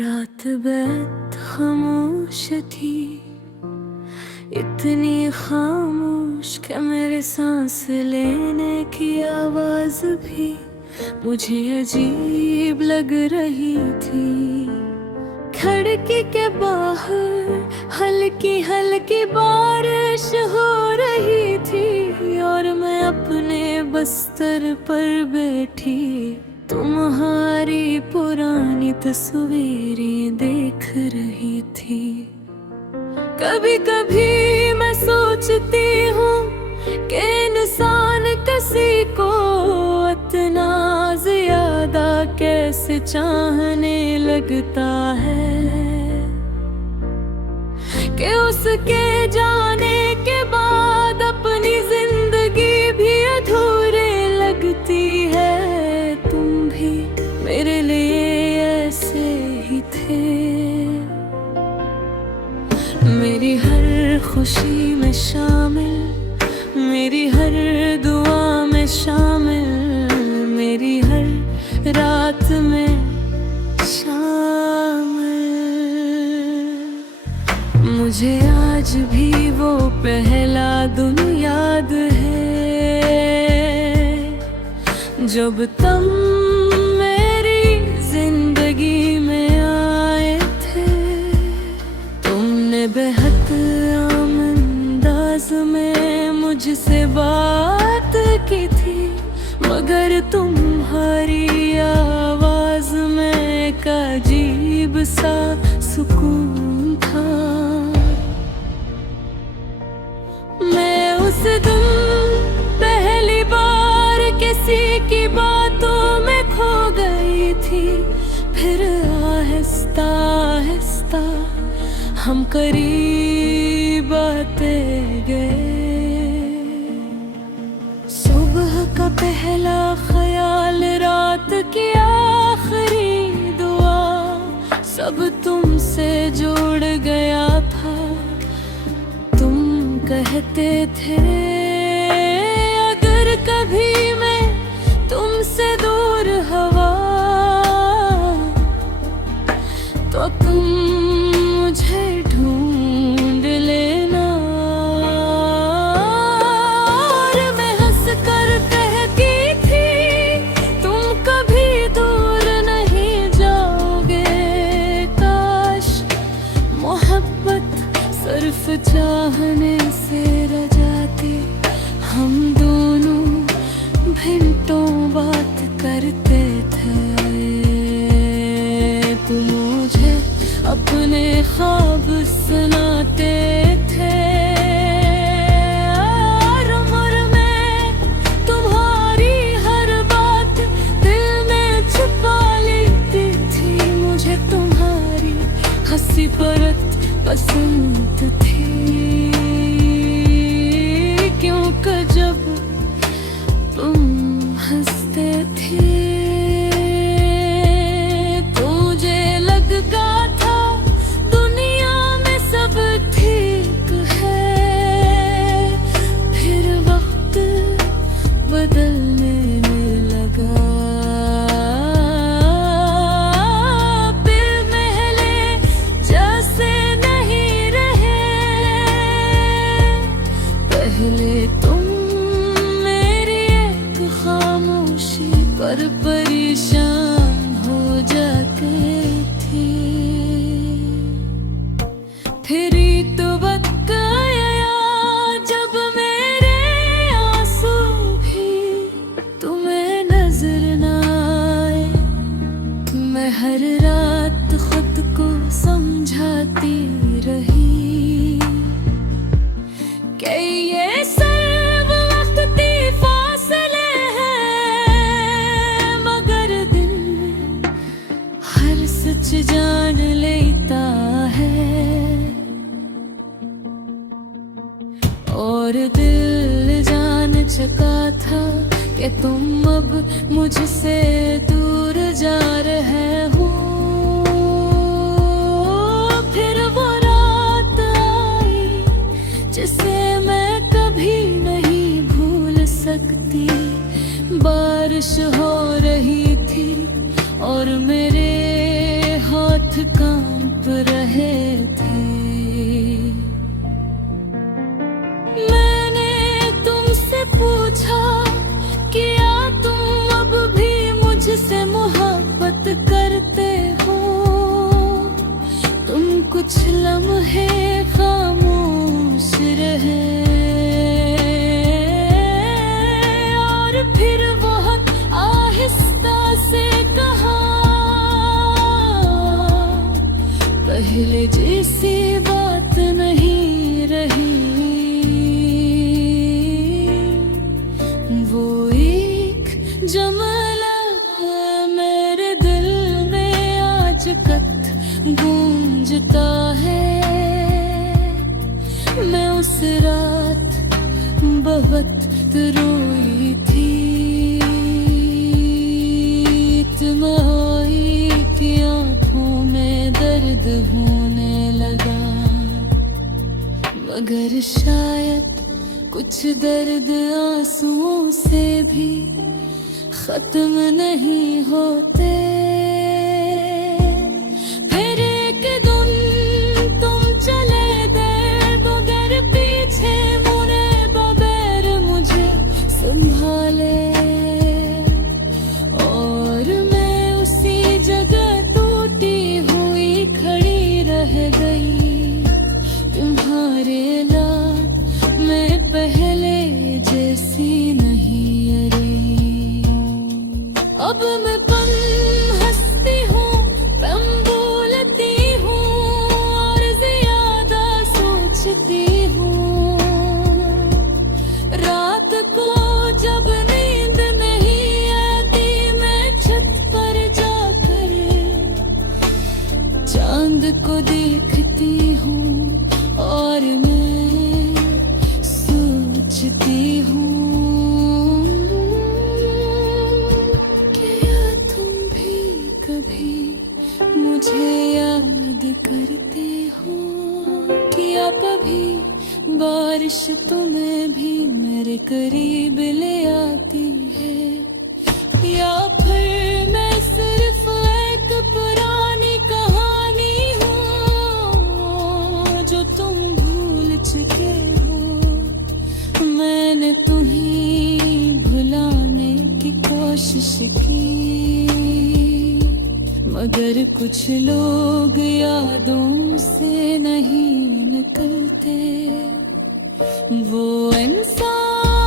रात बैठ खामोश थी, इतनी खामोश कि मेरे सांस लेने की आवाज भी मुझे अजीब लग रही थी। खिड़की के बाहर हल्की हल्की बारिश हो रही थी और मैं अपने बस्तर पर बैठी तुम्हारी पुरानी तस्वीरें देख रही थी। कभी कभी मैं सोचती हूँ कि इंसान किसी को इतना ज्यादा कैसे चाहने लगता है कि उसके जाने के बाद अपनी जिंदगी भी अधूरी लगती है। तुम भी मेरे लिए ऐसे ही थे, मेरी हर खुशी में शामिल, मेरी हर दुआ में शामिल, मेरी हर रात में शामिल। मुझे आज भी वो पहला दिन याद है जब तुम मेरी जिंदगी में आए थे। तुमने बेहद आम अंदाज में मुझसे बात की थी, मगर तुम्हारी आवाज में एक अजीब सा सुकून था। मैं उस दिन पहली बार किसी की बातों में खो गई थी, फिर आहिस्ता आहिस्ता हम करीब आते गए। सुबह का पहला ख्याल, रात की आखिरी दुआ, सब तुमसे जुड़ गया था। तुम कहते थे अगर कभी मैं तुमसे दूर हवा तो तुम मुझे ढूंढ लेना। और मैं हंस कर कहती थी तुम कभी दूर नहीं जाओगे। काश मोहब्बत सिर्फ चाहने से रह जाती, हम दोनों घंटों बात करते थे। तुम मुझे अपने ख्वाब सुनाते थे और उम्र में तुम्हारी हर बात दिल में छुपा लेती थी। मुझे तुम्हारी हंसी परत पसंद थी, क्योंकि जब तुम हंसते थे तो मुझे लगता था दुनिया में सब ठीक है। फिर वक्त बदलने लगा, फिर महले जैसे नहीं रहे। पहले तुम पर परेशान हो जाते थे, फिर तो वक्त आया जब मेरे आंसू भी तुम्हें नजर न आए। मैं हर रात खुद को समझाती रही कि ये जान लेता है और दिल जान चुका था कि तुम अब मुझसे दूर जा रहे हो। फिर वो रात आई जिसे मैं कभी नहीं भूल सकती। बारिश हो रही थी और मेरे हाथ हाथ कांप रहे थे। मैंने तुमसे पूछा क्या तुम अब भी मुझसे मोहब्बत करते हो। तुम कुछ लम्हे खामोश रहे और फिर बहुत आहिस्ता से कहा, पहले जैसी बात नहीं रही। वो एक जुमला मेरे दिल में आज कत गूंजता है। मैं उस रात बहुत रोई थी, तुम्हारी की आंखों में दर्द होने लगा। मगर शायद कुछ दर्द आंसुओं से भी खत्म नहीं होते। फिर एक दिन तुम चले गए बगैर पीछे मुड़े, बगैर मुझे संभाले, और मैं उसी जगह टूटी हुई खड़ी रह गई। तुम्हारे लाड मैं पहले जैसी नहीं रही। अब मैं पन हंसती हूँ, पन बोलती हूँ और ज्यादा सोचती हूँ। रात को जब नींद नहीं आती, मैं छत पर जाकर चांद को देखती हूँ और मैं सोचती हूँ, क्या तुम भी कभी मुझे याद करते हो। क्या कभी बारिश तुम्हें भी मेरे करीब ले आती है, या फिर मैं सिर्फ एक पुरानी कहानी हूँ जो तुम भूल चुके हो। मैंने तुम्हें भुलाने की कोशिश की, मगर कुछ लोग यादों से नहीं निकलते। वो इंसान